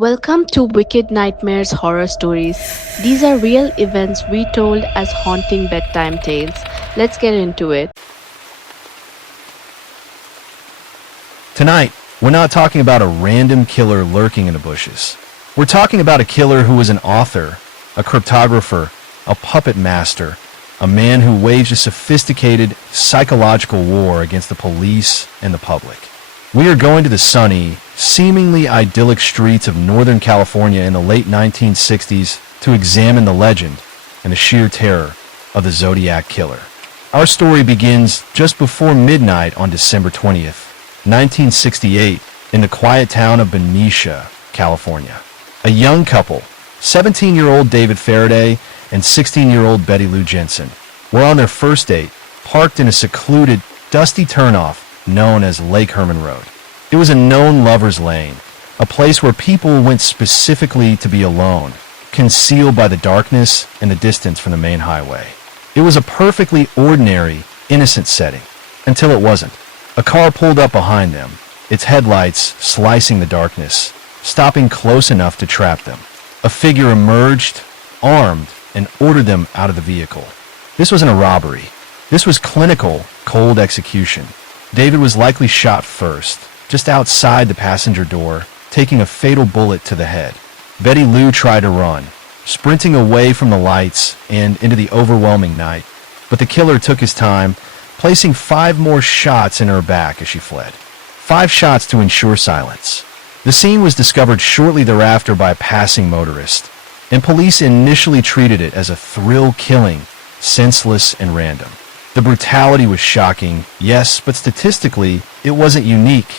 Welcome to Wicked Nightmares Horror Stories. These are real events retold as haunting bedtime tales. Let's get into it. Tonight, we're not talking about a random killer lurking in the bushes. We're talking about a killer who was an author, a cryptographer, a puppet master, a man who waged a sophisticated psychological war against the police and the public. We are going to the sunny, seemingly idyllic streets of Northern California in the late 1960s to examine the legend and the sheer terror of the Zodiac Killer. Our story begins just before midnight on December 20th, 1968, in the quiet town of Benicia, California. A young couple, 17-year-old David Faraday and 16-year-old Betty Lou Jensen, were on their first date, parked in a secluded, dusty turnoff known as Lake Herman Road. It was a known lover's lane, a place where people went specifically to be alone, concealed by the darkness and the distance from the main highway. It was a perfectly ordinary, innocent setting, until it wasn't. A car pulled up behind them, its headlights slicing the darkness, stopping close enough to trap them. A figure emerged, armed, and ordered them out of the vehicle. This wasn't a robbery. This was clinical, cold execution. David was likely shot first, just outside the passenger door, taking a fatal bullet to the head. Betty Lou tried to run, sprinting away from the lights and into the overwhelming night, but the killer took his time, placing 5 more shots in her back as she fled. 5 shots to ensure silence. The scene was discovered shortly thereafter by a passing motorist, and police initially treated it as a thrill killing, senseless and random. The brutality was shocking, yes, but statistically, it wasn't unique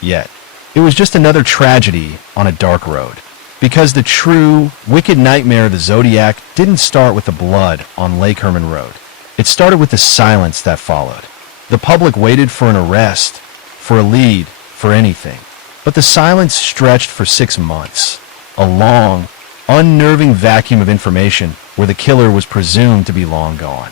yet. It was just another tragedy on a dark road. Because the true, wicked nightmare of the Zodiac didn't start with the blood on Lake Herman Road. It started with the silence that followed. The public waited for an arrest, for a lead, for anything. But the silence stretched for 6 months. A long, unnerving vacuum of information where the killer was presumed to be long gone.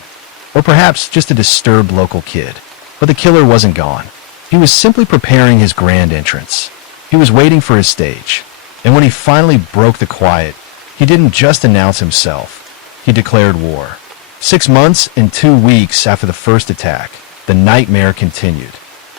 Or perhaps just a disturbed local kid. But the killer wasn't gone. He was simply preparing his grand entrance. He was waiting for his stage. And when he finally broke the quiet, he didn't just announce himself. He declared war. 6 months and 2 weeks after the first attack, the nightmare continued.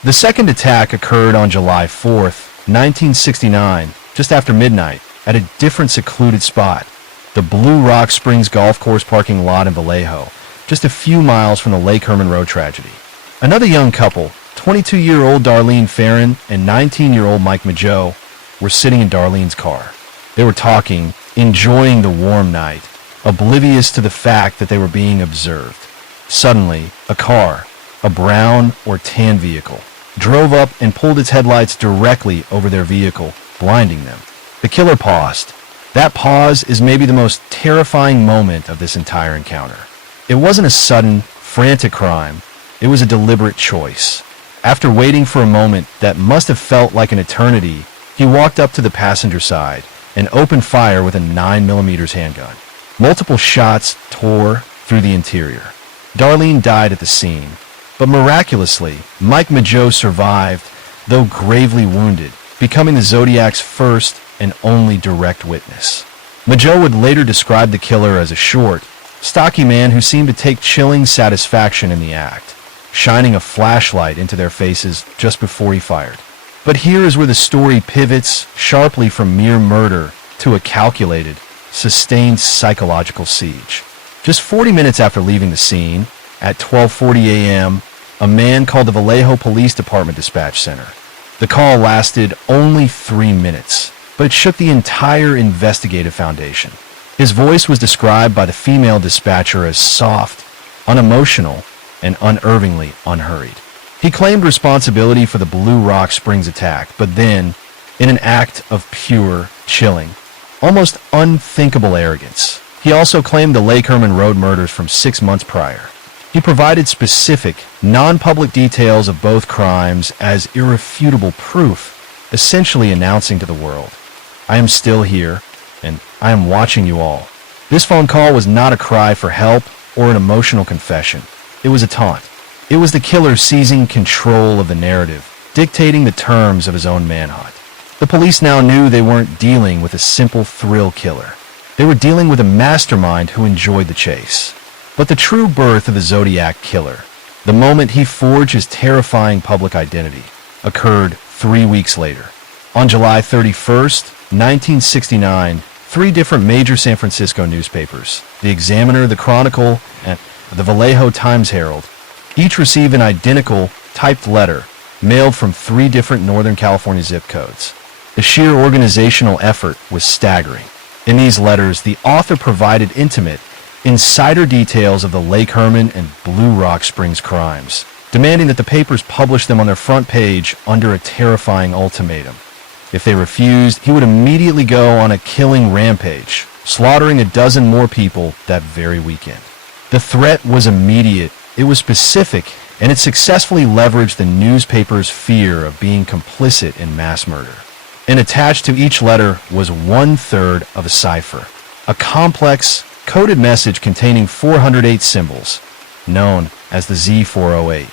The second attack occurred on July 4th, 1969, just after midnight, at a different secluded spot, the Blue Rock Springs Golf Course parking lot in Vallejo, just a few miles from the Lake Herman Road tragedy. Another young couple, 22-year-old Darlene Farron and 19-year-old Mike Mageau, were sitting in Darlene's car. They were talking, enjoying the warm night, oblivious to the fact that they were being observed. Suddenly, a car, a brown or tan vehicle, drove up and pulled its headlights directly over their vehicle, blinding them. The killer paused. That pause is maybe the most terrifying moment of this entire encounter. It wasn't a sudden, frantic crime. It was a deliberate choice. After waiting for a moment that must have felt like an eternity, he walked up to the passenger side and opened fire with a 9mm handgun. Multiple shots tore through the interior. Darlene died at the scene, but miraculously, Mike Mageau survived, though gravely wounded, becoming the Zodiac's first and only direct witness. Mageau would later describe the killer as a short, stocky man who seemed to take chilling satisfaction in the act, shining a flashlight into their faces just before he fired. But here is where the story pivots sharply from mere murder to a calculated, sustained psychological siege. Just 40 minutes after leaving the scene, at 12:40 a.m., a man called the Vallejo Police Department Dispatch Center. The call lasted only 3 minutes, but it shook the entire investigative foundation. His voice was described by the female dispatcher as soft, unemotional, and unervingly unhurried. He claimed responsibility for the Blue Rock Springs attack, but then, in an act of pure, chilling, almost unthinkable arrogance, he also claimed the Lake Herman Road murders from 6 months prior. He provided specific, non-public details of both crimes as irrefutable proof, essentially announcing to the world, "I am still here, and I am watching you all." This phone call was not a cry for help or an emotional confession. It was a taunt. It was the killer seizing control of the narrative, dictating the terms of his own manhunt. The police now knew they weren't dealing with a simple thrill killer. They were dealing with a mastermind who enjoyed the chase. But the true birth of the Zodiac Killer, the moment he forged his terrifying public identity, occurred 3 weeks later. On July 31st, 1969, 3 different major San Francisco newspapers, the Examiner, the Chronicle, and the Vallejo Times-Herald, each received an identical typed letter mailed from 3 different Northern California zip codes. The sheer organizational effort was staggering. In these letters, the author provided intimate, insider details of the Lake Herman and Blue Rock Springs crimes, demanding that the papers publish them on their front page under a terrifying ultimatum. If they refused, he would immediately go on a killing rampage, slaughtering a dozen more people that very weekend. The threat was immediate, it was specific, and it successfully leveraged the newspaper's fear of being complicit in mass murder. And attached to each letter was 1/3 of a cipher, a complex, coded message containing 408 symbols, known as the Z408.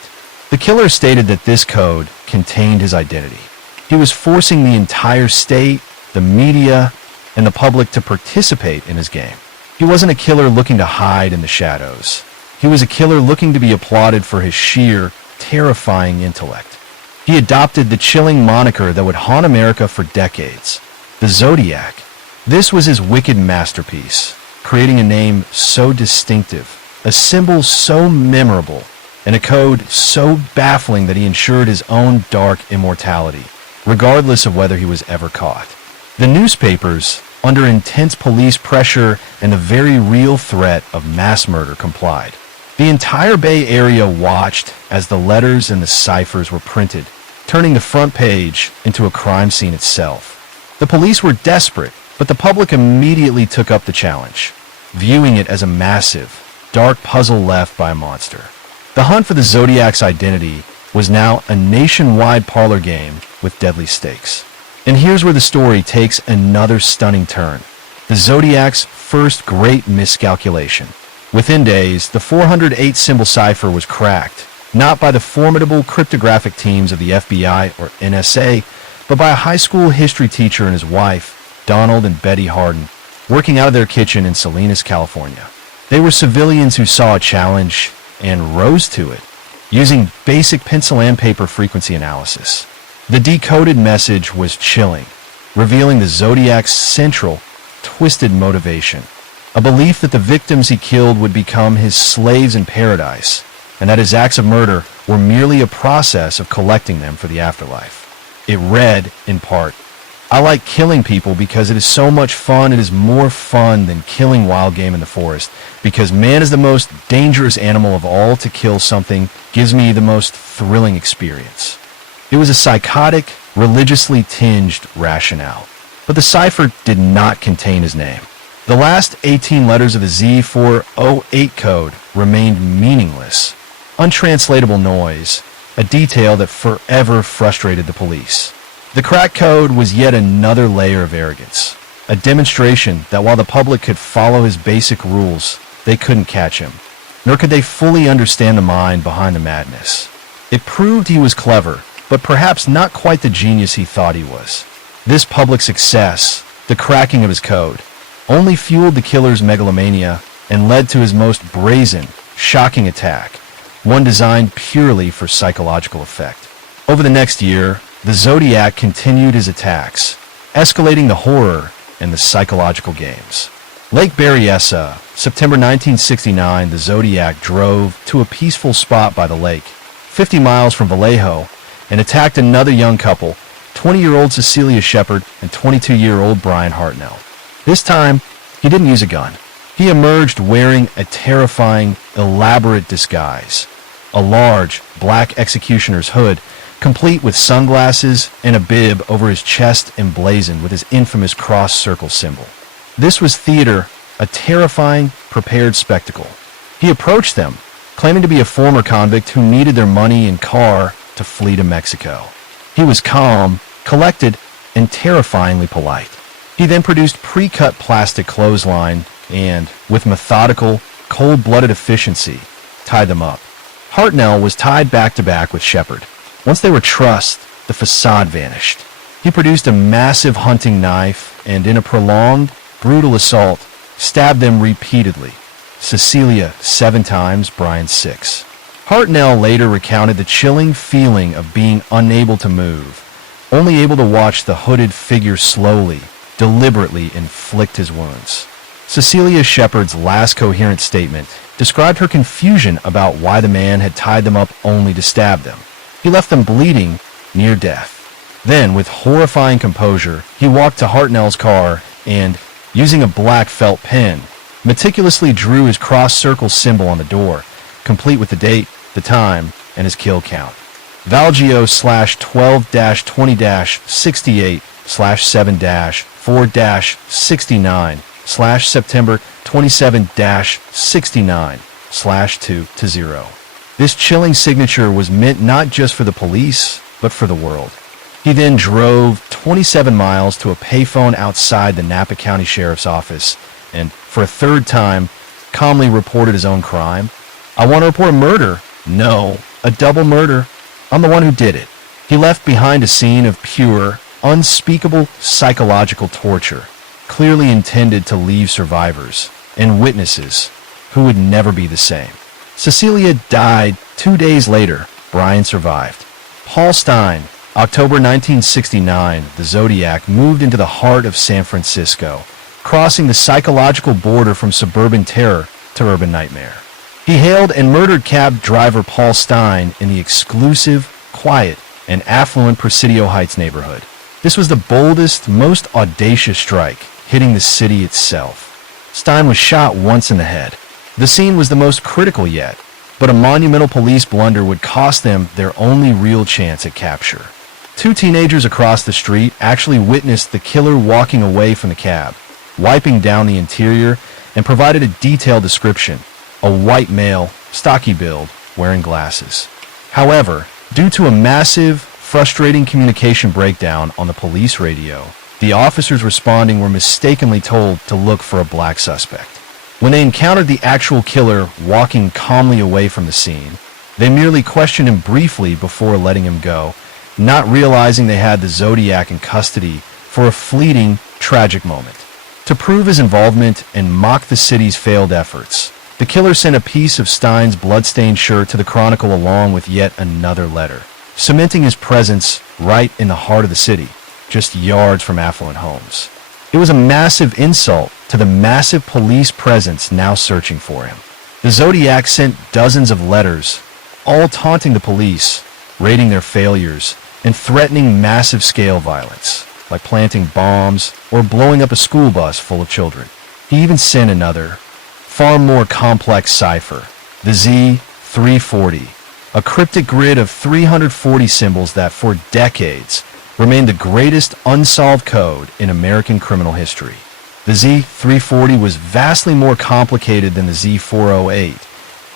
The killer stated that this code contained his identity. He was forcing the entire state, the media, and the public to participate in his game. He wasn't a killer looking to hide in the shadows. He was a killer looking to be applauded for his sheer, terrifying intellect. He adopted the chilling moniker that would haunt America for decades, the Zodiac. This was his wicked masterpiece, creating a name so distinctive, a symbol so memorable, and a code so baffling that he ensured his own dark immortality, regardless of whether he was ever caught. The newspapers, under intense police pressure and the very real threat of mass murder, complied. The entire Bay Area watched as the letters and the ciphers were printed, turning the front page into a crime scene itself. The police were desperate, but the public immediately took up the challenge, viewing it as a massive, dark puzzle left by a monster. The hunt for the Zodiac's identity was now a nationwide parlor game with deadly stakes. And here's where the story takes another stunning turn. The Zodiac's first great miscalculation. Within days, the 408 symbol cipher was cracked, not by the formidable cryptographic teams of the FBI or NSA, but by a high school history teacher and his wife, Donald and Betty Harden, working out of their kitchen in Salinas, California. They were civilians who saw a challenge and rose to it, using basic pencil and paper frequency analysis. The decoded message was chilling, revealing the Zodiac's central, twisted motivation, a belief that the victims he killed would become his slaves in paradise, and that his acts of murder were merely a process of collecting them for the afterlife. It read, in part, "I like killing people because it is so much fun. It is more fun than killing wild game in the forest, because man is the most dangerous animal of all. To kill something gives me the most thrilling experience." It was a psychotic, religiously tinged rationale. But the cipher did not contain his name. The last 18 letters of the Z408 code remained meaningless, untranslatable noise, a detail that forever frustrated the police. The crack code was yet another layer of arrogance, a demonstration that while the public could follow his basic rules, they couldn't catch him, nor could they fully understand the mind behind the madness. It proved he was clever, but perhaps not quite the genius he thought he was. This public success, the cracking of his code, only fueled the killer's megalomania and led to his most brazen, shocking attack, one designed purely for psychological effect. Over the next year, the Zodiac continued his attacks, escalating the horror and the psychological games. Lake Berryessa, September 1969, the Zodiac drove to a peaceful spot by the lake, 50 miles from Vallejo, and attacked another young couple, 20-year-old Cecilia Shepard and 22-year-old Brian Hartnell. This time, he didn't use a gun. He emerged wearing a terrifying, elaborate disguise, a large, black executioner's hood, complete with sunglasses and a bib over his chest emblazoned with his infamous cross-circle symbol. This was theater, a terrifying, prepared spectacle. He approached them, claiming to be a former convict who needed their money and car to flee to Mexico. He was calm, collected, and terrifyingly polite. He then produced pre-cut plastic clothesline and, with methodical, cold-blooded efficiency, tied them up. Hartnell was tied back to back with Shepard. Once they were trussed, the facade vanished. He produced a massive hunting knife and, in a prolonged, brutal assault, stabbed them repeatedly. Cecilia 7 times, Brian 6. Hartnell later recounted the chilling feeling of being unable to move, only able to watch the hooded figure slowly, deliberately inflict his wounds. Cecilia Shepard's last coherent statement described her confusion about why the man had tied them up only to stab them. He left them bleeding, near death. Then, with horrifying composure, he walked to Hartnell's car and, using a black felt pen, meticulously drew his cross-circle symbol on the door, complete with the date, the time, and his kill count. Valgio/12-20-68/7-4-69/September 27-69/2-0. This chilling signature was meant not just for the police, but for the world. He then drove 27 miles to a payphone outside the Napa County Sheriff's Office and, for a third time, calmly reported his own crime. "I want to report a murder." "No, a double murder. I'm the one who did it." He left behind a scene of pure, unspeakable psychological torture, clearly intended to leave survivors and witnesses who would never be the same. Cecilia died 2 days later. Brian survived. Paul Stine, October 1969, the Zodiac moved into the heart of San Francisco, crossing the psychological border from suburban terror to urban nightmare. He hailed and murdered cab driver Paul Stine in the exclusive, quiet, and affluent Presidio Heights neighborhood. This was the boldest, most audacious strike, hitting the city itself. Stine was shot once in the head. The scene was the most critical yet, but a monumental police blunder would cost them their only real chance at capture. 2 teenagers across the street actually witnessed the killer walking away from the cab, wiping down the interior, and provided a detailed description: a white male, stocky build, wearing glasses. However, due to a massive, frustrating communication breakdown on the police radio, the officers responding were mistakenly told to look for a black suspect. When they encountered the actual killer walking calmly away from the scene, they merely questioned him briefly before letting him go, not realizing they had the Zodiac in custody for a fleeting, tragic moment. To prove his involvement and mock the city's failed efforts, the killer sent a piece of Stine's bloodstained shirt to the Chronicle along with yet another letter, cementing his presence right in the heart of the city, just yards from affluent homes. It was a massive insult to the massive police presence now searching for him. The Zodiac sent dozens of letters, all taunting the police, rating their failures, and threatening massive-scale violence, like planting bombs or blowing up a school bus full of children. He even sent another, far more complex cipher, the Z340, a cryptic grid of 340 symbols that, for decades, remained the greatest unsolved code in American criminal history. The Z340 was vastly more complicated than the Z408.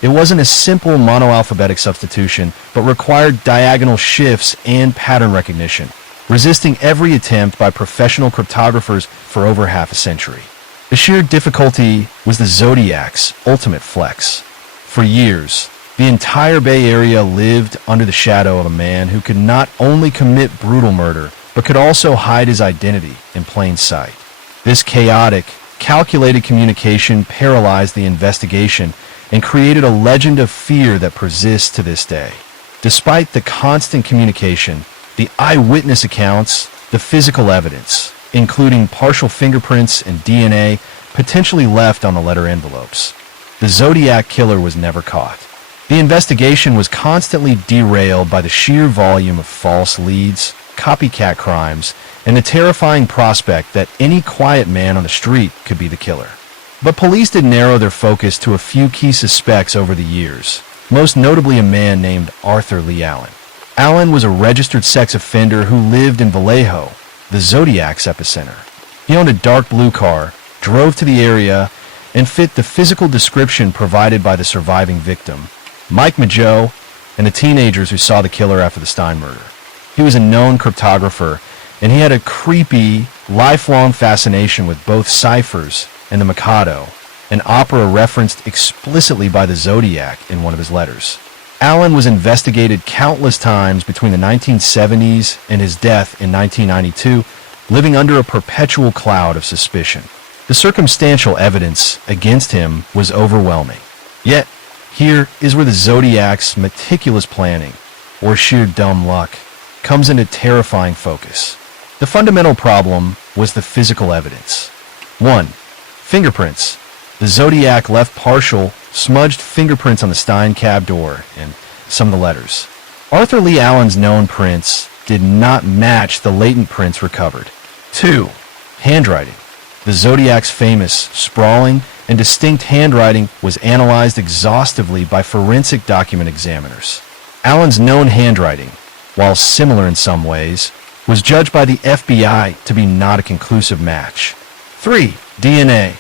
It wasn't a simple monoalphabetic substitution, but required diagonal shifts and pattern recognition, resisting every attempt by professional cryptographers for over half a century. The sheer difficulty was the Zodiac's ultimate flex. For years, the entire Bay Area lived under the shadow of a man who could not only commit brutal murder, but could also hide his identity in plain sight. This chaotic, calculated communication paralyzed the investigation and created a legend of fear that persists to this day. Despite the constant communication, the eyewitness accounts, the physical evidence, including partial fingerprints and DNA, potentially left on the letter envelopes, the Zodiac killer was never caught. The investigation was constantly derailed by the sheer volume of false leads, copycat crimes, and the terrifying prospect that any quiet man on the street could be the killer. But police did narrow their focus to a few key suspects over the years, most notably a man named Arthur Lee Allen. Allen was a registered sex offender who lived in Vallejo, the Zodiac's epicenter. He owned a dark blue car, drove to the area, and fit the physical description provided by the surviving victim, Mike Mageau, and the teenagers who saw the killer after the Stine murder. He was a known cryptographer, and he had a creepy, lifelong fascination with both ciphers and the Mikado, an opera referenced explicitly by the Zodiac in one of his letters. Allen was investigated countless times between the 1970s and his death in 1992, living under a perpetual cloud of suspicion. The circumstantial evidence against him was overwhelming. Yet, here is where the Zodiac's meticulous planning, or sheer dumb luck, comes into terrifying focus. The fundamental problem was the physical evidence. 1. Fingerprints. The Zodiac left partial, smudged fingerprints on the Stein cab door and some of the letters. Arthur Lee Allen's known prints did not match the latent prints recovered. 2. Handwriting. The Zodiac's famous, sprawling, and distinct handwriting was analyzed exhaustively by forensic document examiners. Allen's known handwriting, while similar in some ways, was judged by the FBI to be not a conclusive match. 3. DNA.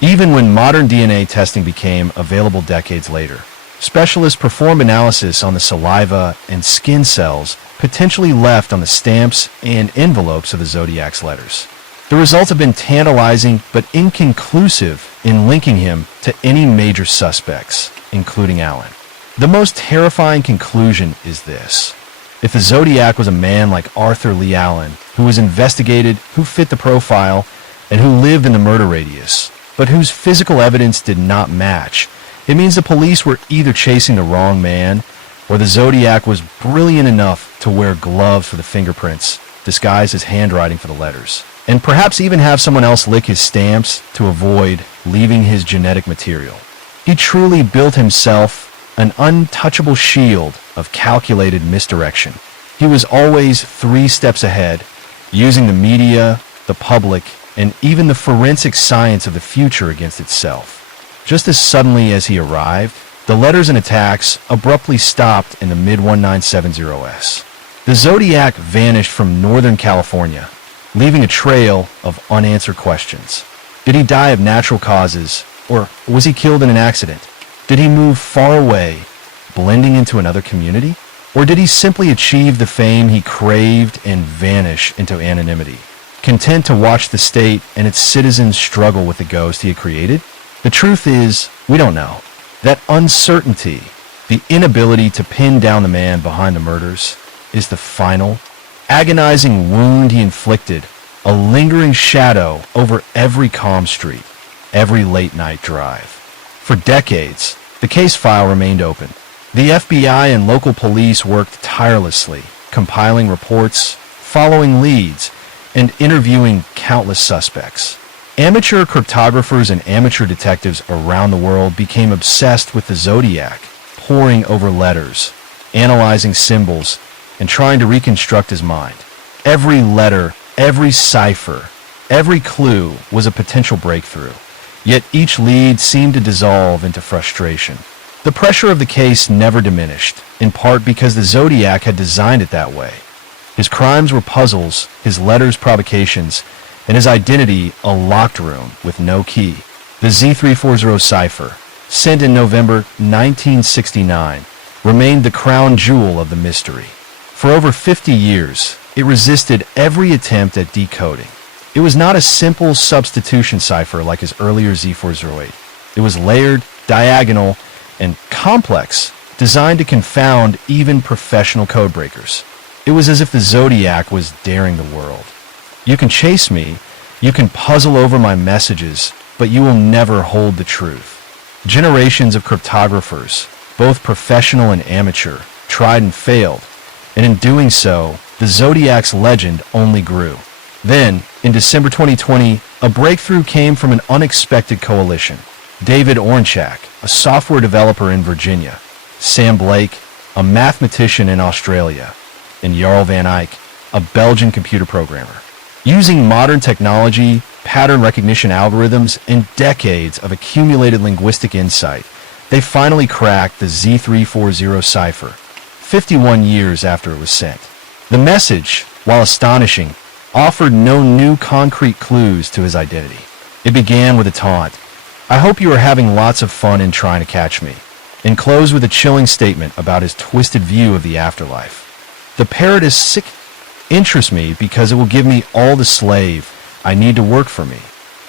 Even when modern DNA testing became available decades later, specialists performed analysis on the saliva and skin cells potentially left on the stamps and envelopes of the Zodiac's letters. The results have been tantalizing but inconclusive in linking him to any major suspects, including Allen. The most terrifying conclusion is this. If the Zodiac was a man like Arthur Lee Allen, who was investigated, who fit the profile, and who lived in the murder radius, but whose physical evidence did not match, it means the police were either chasing the wrong man, or the Zodiac was brilliant enough to wear gloves for the fingerprints, disguise his handwriting for the letters, and perhaps even have someone else lick his stamps to avoid leaving his genetic material. He truly built himself an untouchable shield of calculated misdirection. He was always 3 steps ahead, using the media, the public, and even the forensic science of the future against itself. Just as suddenly as he arrived, the letters and attacks abruptly stopped in the mid-1970s. The Zodiac vanished from Northern California, leaving a trail of unanswered questions. Did he die of natural causes, or was he killed in an accident? Did he move far away, blending into another community? Or did he simply achieve the fame he craved and vanish into anonymity, content to watch the state and its citizens struggle with the ghost he had created? The truth is, we don't know. That uncertainty, the inability to pin down the man behind the murders, is the final, agonizing wound he inflicted, a lingering shadow over every calm street, every late-night drive. For decades, the case file remained open. The FBI and local police worked tirelessly, compiling reports, following leads, and interviewing countless suspects. Amateur cryptographers and amateur detectives around the world became obsessed with the Zodiac, poring over letters, analyzing symbols, and trying to reconstruct his mind. Every letter, every cipher, every clue was a potential breakthrough, yet each lead seemed to dissolve into frustration. The pressure of the case never diminished, in part because the Zodiac had designed it that way. His crimes were puzzles, his letters provocations, and his identity a locked room with no key. The Z340 cipher, sent in November 1969, remained the crown jewel of the mystery. For over 50 years, it resisted every attempt at decoding. It was not a simple substitution cipher like his earlier Z408. It was layered, diagonal, and complex, designed to confound even professional codebreakers. It was as if the Zodiac was daring the world. You can chase me, you can puzzle over my messages, but you will never hold the truth. Generations of cryptographers, both professional and amateur, tried and failed, and in doing so, the Zodiac's legend only grew. Then, in December 2020, a breakthrough came from an unexpected coalition. David Ornchak, a software developer in Virginia, Sam Blake, a mathematician in Australia, and Jarl van Eyck, a Belgian computer programmer. Using modern technology, pattern recognition algorithms, and decades of accumulated linguistic insight, they finally cracked the Z340 cipher, 51 years after it was sent. The message, while astonishing, offered no new concrete clues to his identity. It began with a taunt. "I hope you are having lots of fun in trying to catch me," and closed with a chilling statement about his twisted view of the afterlife. The parrot is sick. Interests me because it will give me all the slave I need to work for me.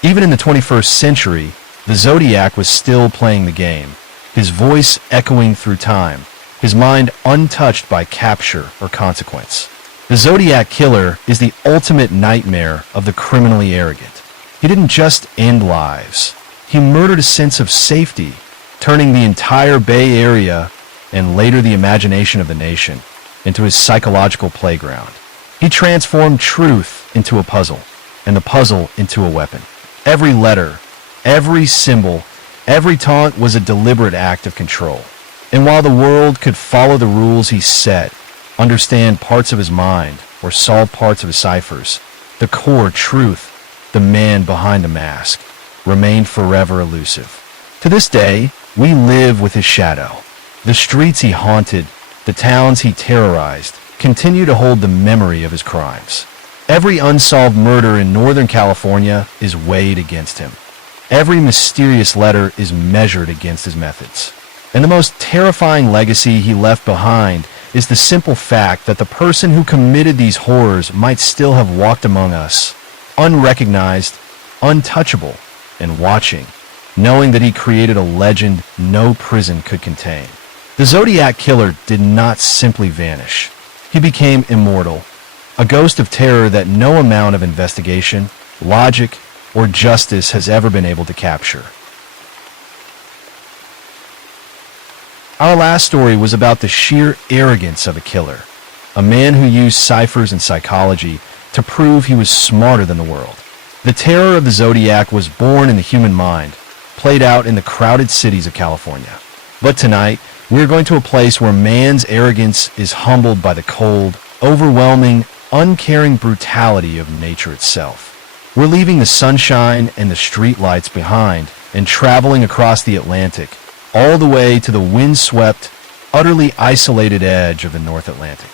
Even in the 21st century, the Zodiac was still playing the game, his voice echoing through time, his mind untouched by capture or consequence. The Zodiac Killer is the ultimate nightmare of the criminally arrogant. He didn't just end lives. He murdered a sense of safety, turning the entire Bay Area, and later the imagination of the nation, into his psychological playground. He transformed truth into a puzzle, and the puzzle into a weapon. Every letter, every symbol, every taunt was a deliberate act of control. And while the world could follow the rules he set, understand parts of his mind, or solve parts of his ciphers, the core truth, the man behind the mask, remained forever elusive. To this day, we live with his shadow. The streets he haunted, the towns he terrorized, continue to hold the memory of his crimes. Every unsolved murder in Northern California is weighed against him. Every mysterious letter is measured against his methods. And the most terrifying legacy he left behind is the simple fact that the person who committed these horrors might still have walked among us, unrecognized, untouchable, and watching, knowing that he created a legend no prison could contain. The Zodiac Killer did not simply vanish. He became immortal, a ghost of terror that no amount of investigation, logic, or justice has ever been able to capture. Our last story was about the sheer arrogance of a killer, a man who used ciphers and psychology to prove he was smarter than the world. The terror of the Zodiac was born in the human mind, played out in the crowded cities of California. But tonight, we are going to a place where man's arrogance is humbled by the cold, overwhelming, uncaring brutality of nature itself. We're leaving the sunshine and the streetlights behind and traveling across the Atlantic, all the way to the windswept, utterly isolated edge of the North Atlantic.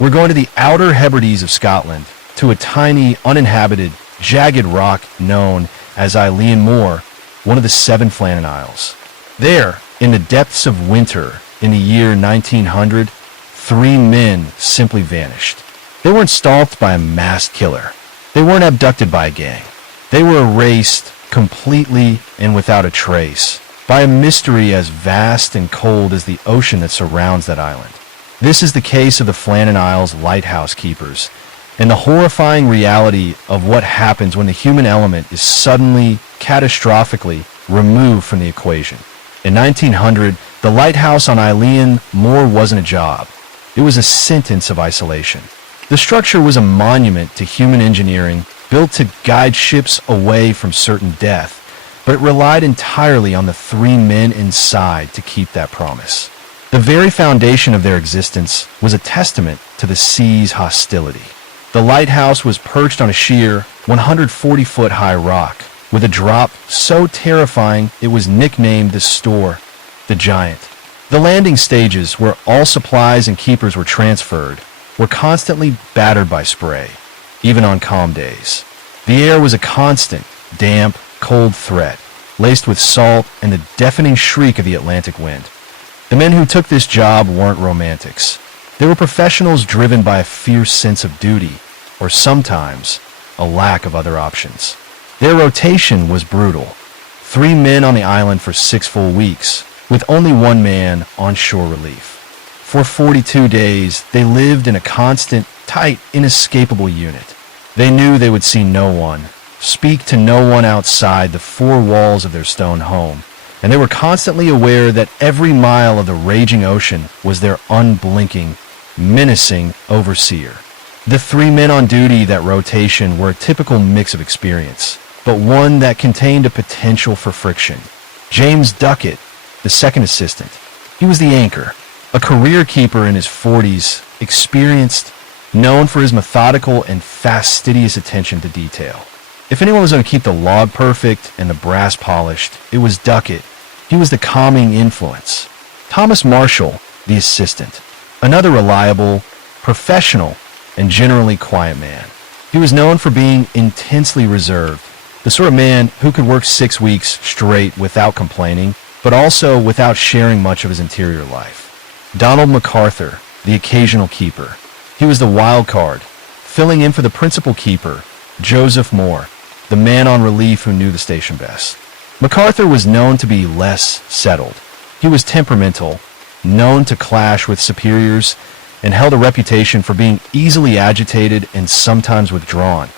We're going to the Outer Hebrides of Scotland, to a tiny, uninhabited, jagged rock known as Eilean Moor, one of the 7 Flannan Isles. There, in the depths of winter, in the year 1900, 3 men simply vanished. They weren't stalked by a masked killer. They weren't abducted by a gang. They were erased completely and without a trace by a mystery as vast and cold as the ocean that surrounds that island. This is the case of the Flannan Isles Lighthouse Keepers, and the horrifying reality of what happens when the human element is suddenly, catastrophically removed from the equation. In 1900, the lighthouse on Eilean Moor wasn't a job. It was a sentence of isolation. The structure was a monument to human engineering built to guide ships away from certain death, but it relied entirely on the 3 men inside to keep that promise. The very foundation of their existence was a testament to the sea's hostility. The lighthouse was perched on a sheer, 140-foot-high rock, with a drop so terrifying it was nicknamed the Store, the Giant. The landing stages, where all supplies and keepers were transferred, were constantly battered by spray, even on calm days. The air was a constant, damp, cold threat, laced with salt and the deafening shriek of the Atlantic wind. The men who took this job weren't romantics. They were professionals driven by a fierce sense of duty, or sometimes a lack of other options. Their rotation was brutal. 3 men on the island for 6 full weeks, with only 1 man on shore relief. For 42 days, they lived in a constant, tight, inescapable unit. They knew they would see no one, speak to no one outside the 4 walls of their stone home, and they were constantly aware that every mile of the raging ocean was their unblinking, menacing overseer. The 3 men on duty that rotation were a typical mix of experience, but one that contained a potential for friction. James Duckett, the second assistant, he was the anchor, a career keeper in his 40s, experienced, known for his methodical and fastidious attention to detail. If anyone was going to keep the log perfect and the brass polished, it was Duckett. He was the calming influence. Thomas Marshall, the assistant, another reliable, professional, and generally quiet man. He was known for being intensely reserved, the sort of man who could work 6 weeks straight without complaining, but also without sharing much of his interior life. Donald MacArthur, the occasional keeper. He was the wild card, filling in for the principal keeper, Joseph Moore, the man on relief who knew the station best. MacArthur was known to be less settled. He was temperamental, known to clash with superiors, and held a reputation for being easily agitated and sometimes withdrawn.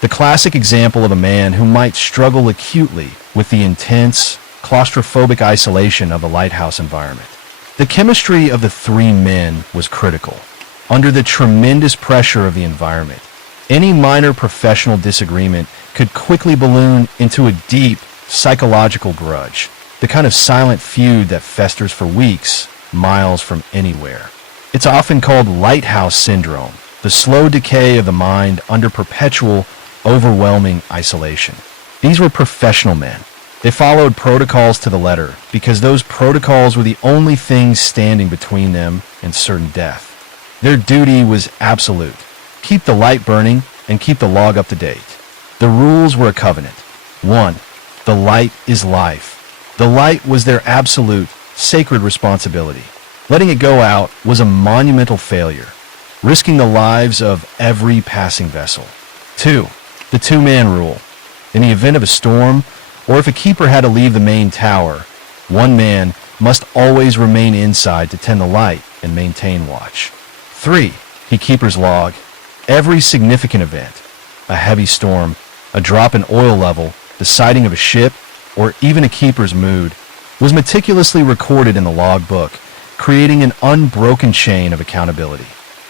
The classic example of a man who might struggle acutely with the intense, claustrophobic isolation of a lighthouse environment. The chemistry of the three men was critical. Under the tremendous pressure of the environment, any minor professional disagreement could quickly balloon into a deep psychological grudge, the kind of silent feud that festers for weeks, miles from anywhere. It's often called lighthouse syndrome, the slow decay of the mind under perpetual, overwhelming isolation. These were professional men. They followed protocols to the letter because those protocols were the only things standing between them and certain death. Their duty was absolute. Keep the light burning and keep the log up to date. The rules were a covenant. 1. The light is life. The light was their absolute, sacred responsibility. Letting it go out was a monumental failure, risking the lives of every passing vessel. 2. The two-man rule. In the event of a storm, or if a keeper had to leave the main tower, one man must always remain inside to tend the light and maintain watch. 3. The keeper's log. Every significant event, a heavy storm, a drop in oil level, the sighting of a ship, or even a keeper's mood, was meticulously recorded in the log book, creating an unbroken chain of accountability.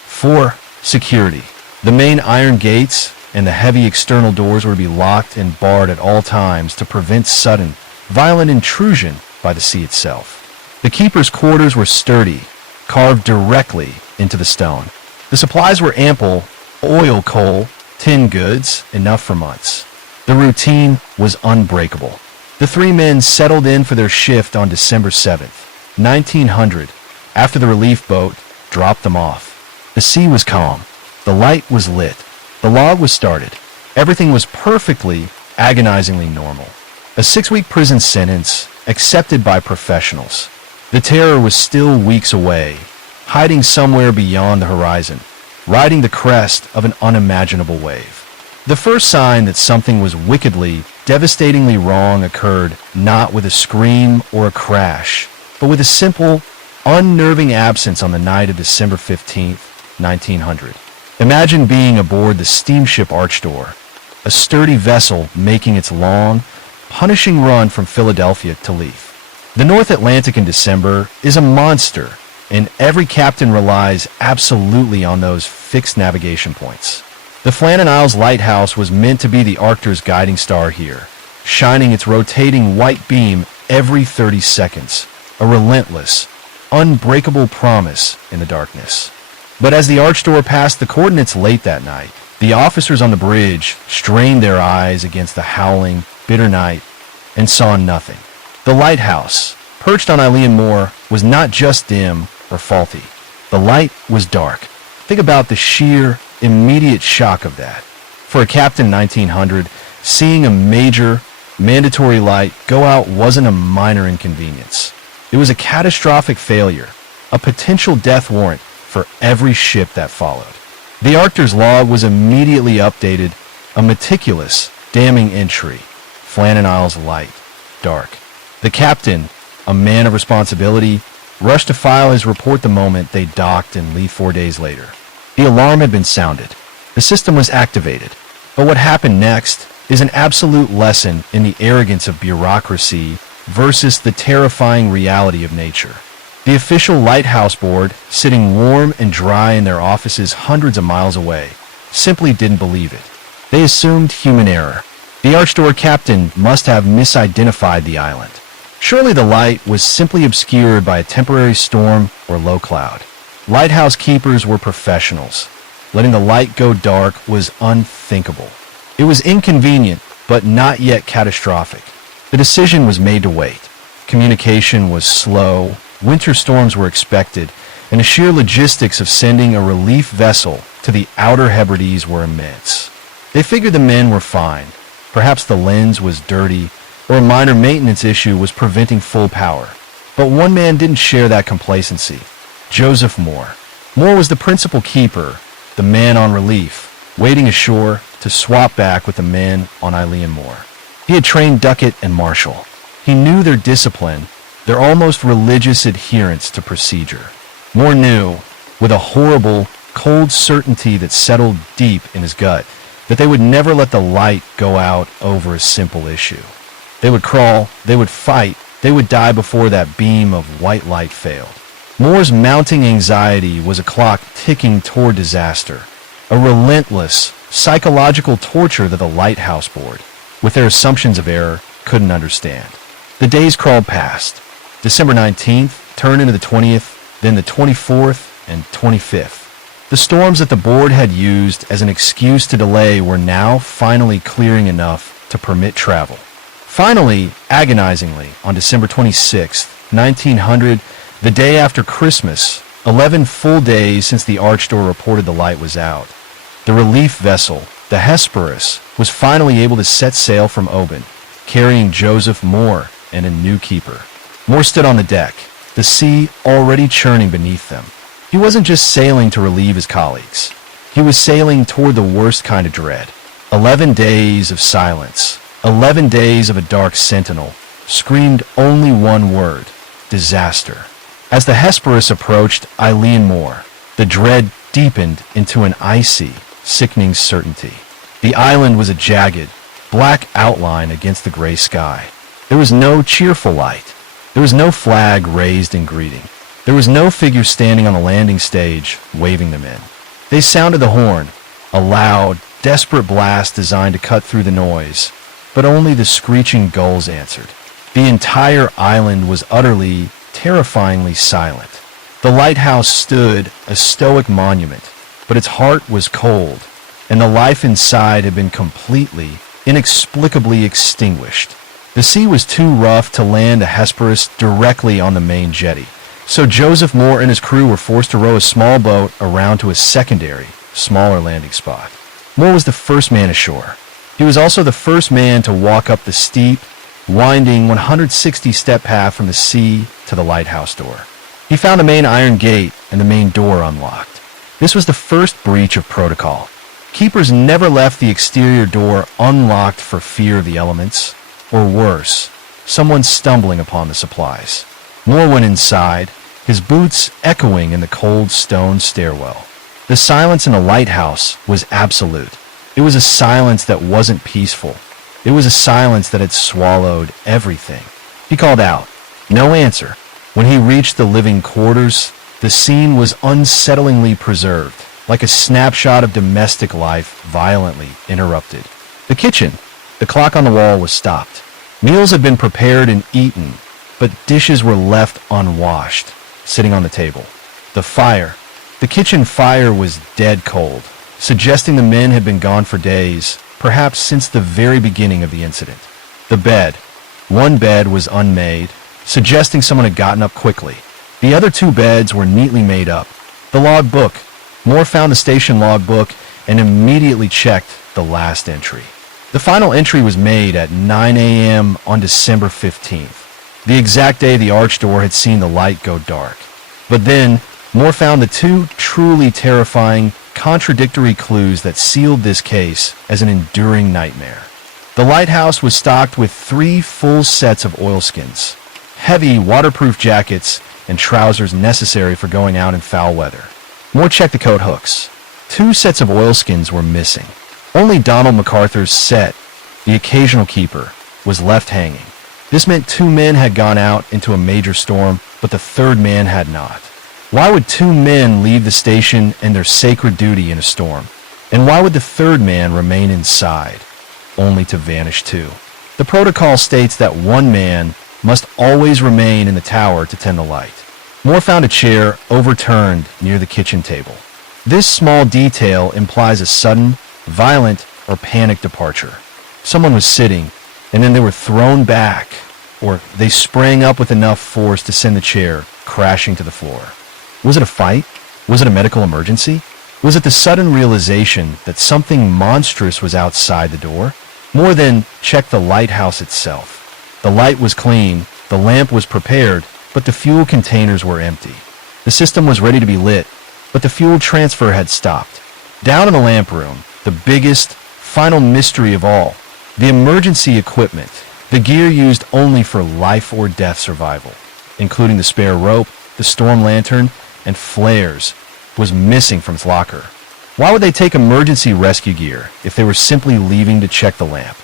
4. Security. The main iron gates and the heavy external doors were to be locked and barred at all times to prevent sudden, violent intrusion by the sea itself. The keeper's quarters were sturdy, carved directly into the stone. The supplies were ample: oil, coal, tin goods, enough for months. The routine was unbreakable. The three men settled in for their shift on December 7th, 1900, after the relief boat dropped them off. The sea was calm. The light was lit. The log was started. Everything was perfectly, agonizingly normal. A 6-week prison sentence accepted by professionals. The terror was still weeks away, hiding somewhere beyond the horizon, riding the crest of an unimaginable wave. The first sign that something was wickedly, devastatingly wrong occurred not with a scream or a crash, but with a simple, unnerving absence on the night of December 15th, 1900. Imagine being aboard the steamship Archdor, a sturdy vessel making its long, punishing run from Philadelphia to Leith. The North Atlantic in December is a monster, and every captain relies absolutely on those fixed navigation points. The Flannan Isles Lighthouse was meant to be the Arctur's guiding star here, shining its rotating white beam every 30 seconds, a relentless, unbreakable promise in the darkness. But as the Archdor passed the coordinates late that night, the officers on the bridge strained their eyes against the howling, bitter night and saw nothing. The lighthouse, perched on Eilean Moor, was not just dim or faulty. The light was dark. Think about the sheer, immediate shock of that. For a captain 1900, seeing a major, mandatory light go out wasn't a minor inconvenience. It was a catastrophic failure, a potential death warrant for every ship that followed. The Arctur's log was immediately updated, a meticulous, damning entry: Flannan Isles light, dark. The captain, a man of responsibility, rushed to file his report the moment they docked and leave 4 days later. The alarm had been sounded. The system was activated. But what happened next is an absolute lesson in the arrogance of bureaucracy versus the terrifying reality of nature. The official lighthouse board, sitting warm and dry in their offices hundreds of miles away, simply didn't believe it. They assumed human error. The Archdor captain must have misidentified the island. Surely the light was simply obscured by a temporary storm or low cloud. Lighthouse keepers were professionals. Letting the light go dark was unthinkable. It was inconvenient, but not yet catastrophic. The decision was made to wait. Communication was slow, winter storms were expected, and the sheer logistics of sending a relief vessel to the Outer Hebrides were immense. They figured the men were fine. Perhaps the lens was dirty, or a minor maintenance issue was preventing full power. But one man didn't share that complacency: Joseph Moore. Moore was the principal keeper, the man on relief, waiting ashore to swap back with the men on Eilean Moor. He had trained Duckett and Marshall. He knew their discipline, their almost religious adherence to procedure. Moore knew, with a horrible, cold certainty that settled deep in his gut, that they would never let the light go out over a simple issue. They would crawl, they would fight, they would die before that beam of white light failed. Moore's mounting anxiety was a clock ticking toward disaster, a relentless, psychological torture that the Lighthouse Board, with their assumptions of error, couldn't understand. The days crawled past. December 19th turned into the 20th, then the 24th and 25th. The storms that the board had used as an excuse to delay were now finally clearing enough to permit travel. Finally, agonizingly, on December 26th, 1900, the day after Christmas, 11 full days since the arch door reported the light was out, the relief vessel, the Hesperus, was finally able to set sail from Oban, carrying Joseph Moore and a new keeper. Moore stood on the deck, the sea already churning beneath them. He wasn't just sailing to relieve his colleagues. He was sailing toward the worst kind of dread. 11 days of silence, 11 days of a dark sentinel, screamed only one word: disaster. As the Hesperus approached Eileen Moore, the dread deepened into an icy, sickening certainty. The island was a jagged, black outline against the gray sky. There was no cheerful light. There was no flag raised in greeting. There was no figure standing on the landing stage waving them in. They sounded the horn, a loud, desperate blast designed to cut through the noise, but only the screeching gulls answered. The entire island was utterly, terrifyingly silent. The lighthouse stood, a stoic monument, but its heart was cold, and the life inside had been completely, inexplicably extinguished. The sea was too rough to land a Hesperus directly on the main jetty, so Joseph Moore and his crew were forced to row a small boat around to a secondary, smaller landing spot. Moore was the first man ashore. He was also the first man to walk up the steep, winding 160-step path from the sea to the lighthouse door. He found the main iron gate and the main door unlocked. This was the first breach of protocol. Keepers never left the exterior door unlocked for fear of the elements, or worse, someone stumbling upon the supplies. Moore went inside, his boots echoing in the cold stone stairwell. The silence in the lighthouse was absolute. It was a silence that wasn't peaceful. It was a silence that had swallowed everything. He called out. No answer. When he reached the living quarters, the scene was unsettlingly preserved, like a snapshot of domestic life violently interrupted. The kitchen, the clock on the wall was stopped. Meals had been prepared and eaten, but dishes were left unwashed, sitting on the table. The kitchen fire was dead cold, suggesting the men had been gone for days, perhaps since the very beginning of the incident. The bed. One bed was unmade, suggesting someone had gotten up quickly. The other two beds were neatly made up. The logbook. Moore found the station logbook and immediately checked the last entry. The final entry was made at 9 a.m. on December 15th, the exact day the arch door had seen the light go dark. But then, Moore found the two truly terrifying, contradictory clues that sealed this case as an enduring nightmare. The lighthouse was stocked with 3 full sets of oilskins, heavy waterproof jackets, and trousers necessary for going out in foul weather. Moore checked the coat hooks. 2 sets of oilskins were missing. Only Donald MacArthur's set, the occasional keeper, was left hanging. This meant 2 men had gone out into a major storm, but the 3rd man had not. Why would 2 men leave the station and their sacred duty in a storm? And why would the 3rd man remain inside, only to vanish too? The protocol states that 1 man must always remain in the tower to tend the light. Moore found a chair overturned near the kitchen table. This small detail implies a sudden, violent, or panicked departure. Someone was sitting, and then they were thrown back, or they sprang up with enough force to send the chair crashing to the floor. Was it a fight? Was it a medical emergency? Was it the sudden realization that something monstrous was outside the door? Moore then checked the lighthouse itself. The light was clean, the lamp was prepared, but the fuel containers were empty. The system was ready to be lit, but the fuel transfer had stopped. Down in the lamp room, the biggest, final mystery of all, the emergency equipment, the gear used only for life or death survival. including the spare rope, the storm lantern, and flares, was missing from its locker. Why would they take emergency rescue gear if they were simply leaving to check the lamp?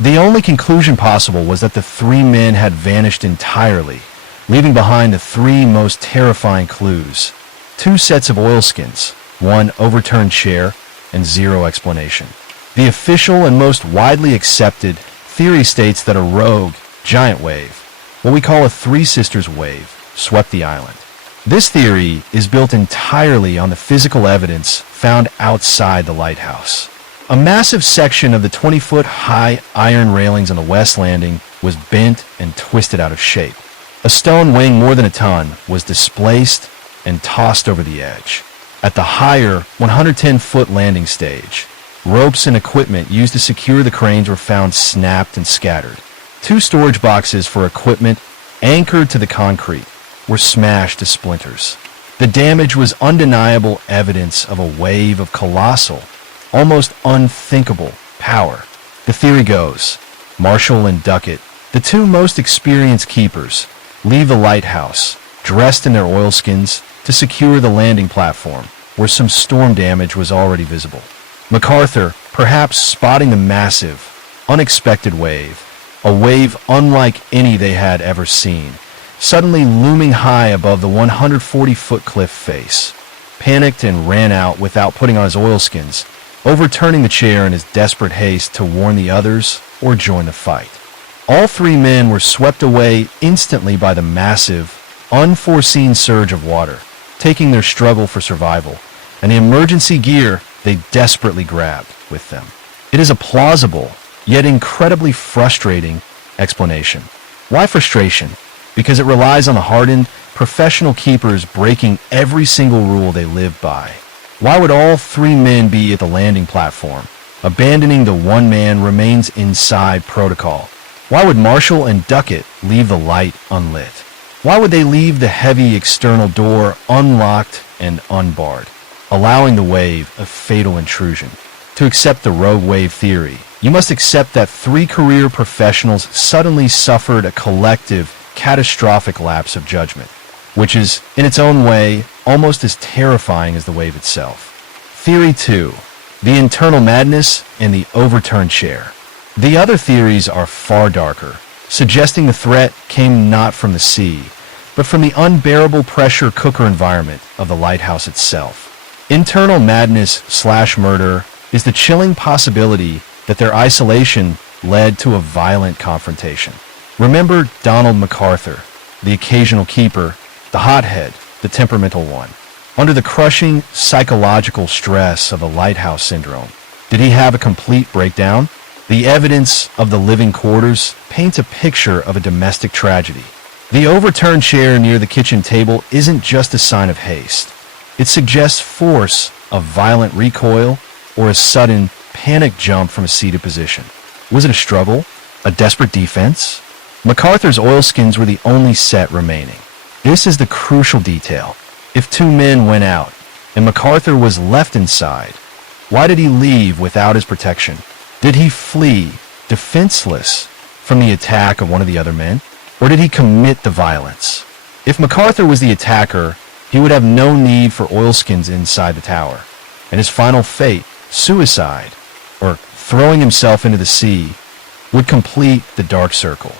The only conclusion possible was that the three men had vanished entirely, leaving behind the three most terrifying clues. 2 sets of oilskins, 1 overturned chair, and 0 explanation. The official and most widely accepted theory states that a rogue, giant wave, what we call a Three Sisters wave, swept the island. This theory is built entirely on the physical evidence found outside the lighthouse. A massive section of the 20-foot-high iron railings on the west landing was bent and twisted out of shape. A stone weighing more than a ton was displaced and tossed over the edge. At the higher 110-foot landing stage, ropes and equipment used to secure the cranes were found snapped and scattered. 2 storage boxes for equipment anchored to the concrete were smashed to splinters. The damage was undeniable evidence of a wave of colossal, almost unthinkable power. The theory goes, Marshall and Duckett, the 2 most experienced keepers, leave the lighthouse, dressed in their oilskins, to secure the landing platform, where some storm damage was already visible. MacArthur, perhaps spotting the massive, unexpected wave, a wave unlike any they had ever seen, suddenly looming high above the 140-foot cliff face, panicked and ran out without putting on his oilskins, overturning the chair in his desperate haste to warn the others or join the fight. All 3 men were swept away instantly by the massive, unforeseen surge of water, taking their struggle for survival, and the emergency gear they desperately grabbed with them. It is a plausible, yet incredibly frustrating explanation. Why frustration? Because it relies on the hardened, professional keepers breaking every single rule they live by. Why would all 3 men be at the landing platform, abandoning the one man remains inside protocol? Why would Marshall and Duckett leave the light unlit? Why would they leave the heavy external door unlocked and unbarred, allowing the wave a fatal intrusion? To accept the rogue wave theory, you must accept that 3 career professionals suddenly suffered a collective, catastrophic lapse of judgment, which is, in its own way, almost as terrifying as the wave itself. Theory 2, the internal madness and the overturned chair. The other theories are far darker, suggesting the threat came not from the sea, but from the unbearable pressure cooker environment of the lighthouse itself. Internal madness/murder is the chilling possibility that their isolation led to a violent confrontation. Remember Donald MacArthur, the occasional keeper, the hothead, the temperamental one. Under the crushing psychological stress of the lighthouse syndrome, did he have a complete breakdown? The evidence of the living quarters paints a picture of a domestic tragedy. The overturned chair near the kitchen table isn't just a sign of haste. It suggests force of violent recoil or a sudden panic jump from a seated position. Was it a struggle? A desperate defense? MacArthur's oilskins were the only set remaining. This is the crucial detail. If 2 men went out and MacArthur was left inside, why did he leave without his protection? Did he flee, defenseless, from the attack of one of the other men? Or did he commit the violence? If MacArthur was the attacker, he would have no need for oilskins inside the tower, and his final fate, suicide, or throwing himself into the sea, would complete the dark circle.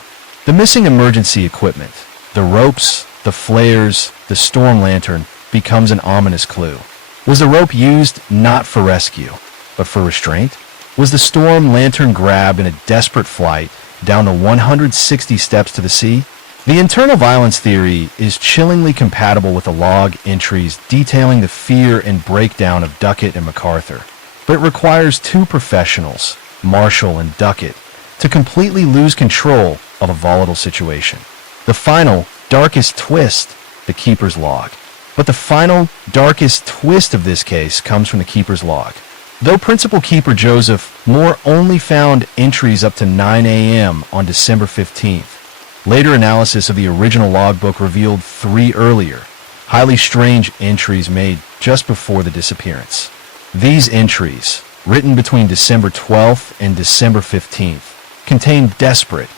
The missing emergency equipment, the ropes, the flares, the storm lantern, becomes an ominous clue. Was the rope used not for rescue, but for restraint? Was the storm lantern grabbed in a desperate flight down the 160 steps to the sea? The internal violence theory is chillingly compatible with the log entries detailing the fear and breakdown of Duckett and MacArthur, but it requires 2 professionals, Marshall and Duckett, to completely lose control of a volatile situation. The final, darkest twist, the keeper's log. But the final, darkest twist of this case comes from the keeper's log. Though Principal Keeper Joseph Moore only found entries up to 9 a.m. on December 15th, later analysis of the original logbook revealed 3 earlier, highly strange entries made just before the disappearance. These entries, written between December 12th and December 15th, contain desperate,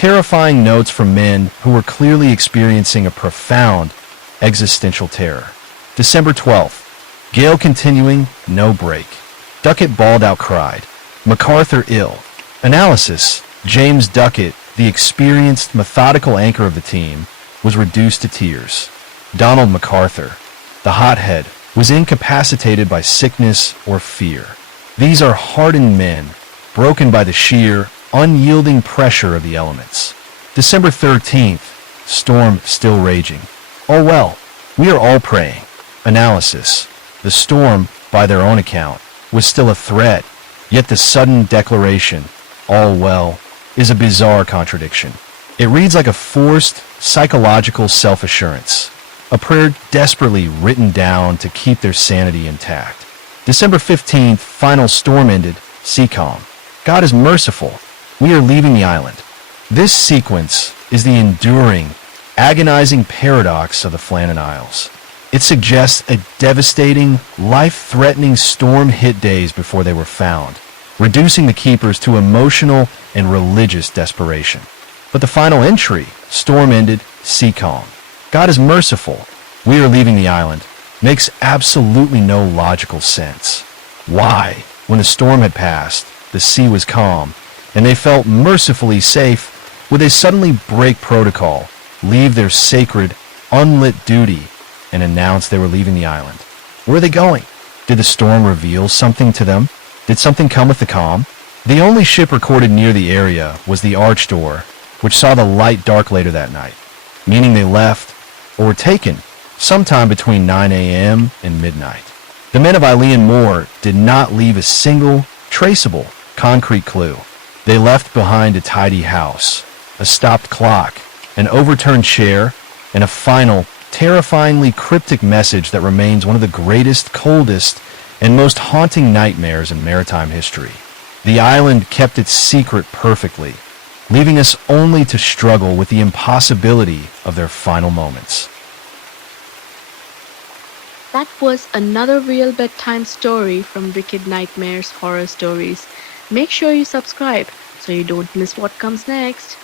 Terrifying notes from men who were clearly experiencing a profound existential terror. December 12th. Gale continuing, no break. Duckett bawled out cried. MacArthur ill. Analysis. James Duckett, the experienced, methodical anchor of the team, was reduced to tears. Donald MacArthur, the hothead, was incapacitated by sickness or fear. These are hardened men, broken by the sheer, unyielding pressure of the elements. December 13th. Storm still raging. Oh well, we are all praying. Analysis. The storm, by their own account, was still a threat, yet the sudden declaration, all well, is a bizarre contradiction. It reads like a forced, psychological self-assurance, a prayer desperately written down to keep their sanity intact. December 15th, final storm ended, sea calm. God is merciful. We are leaving the island. This sequence is the enduring, agonizing paradox of the Flannan Isles. It suggests a devastating, life-threatening storm hit days before they were found, reducing the keepers to emotional and religious desperation. But the final entry, storm ended, sea calm. God is merciful. We are leaving the island. Makes absolutely no logical sense. Why, when the storm had passed, the sea was calm, and they felt mercifully safe, would they suddenly break protocol, leave their sacred, unlit duty, and announce they were leaving the island? Where are they going? Did the storm reveal something to them? Did something come with the calm? The only ship recorded near the area was the Archdoor, which saw the light dark later that night, meaning they left, or were taken, sometime between 9 a.m. and midnight. The men of Eilean Moor did not leave a single, traceable, concrete clue. They left behind a tidy house, a stopped clock, an overturned chair, and a final, terrifyingly cryptic message that remains one of the greatest, coldest, and most haunting nightmares in maritime history. The island kept its secret perfectly, leaving us only to struggle with the impossibility of their final moments. That was another real bedtime story from Wicked Nightmares Horror Stories. Make sure you subscribe so you don't miss what comes next.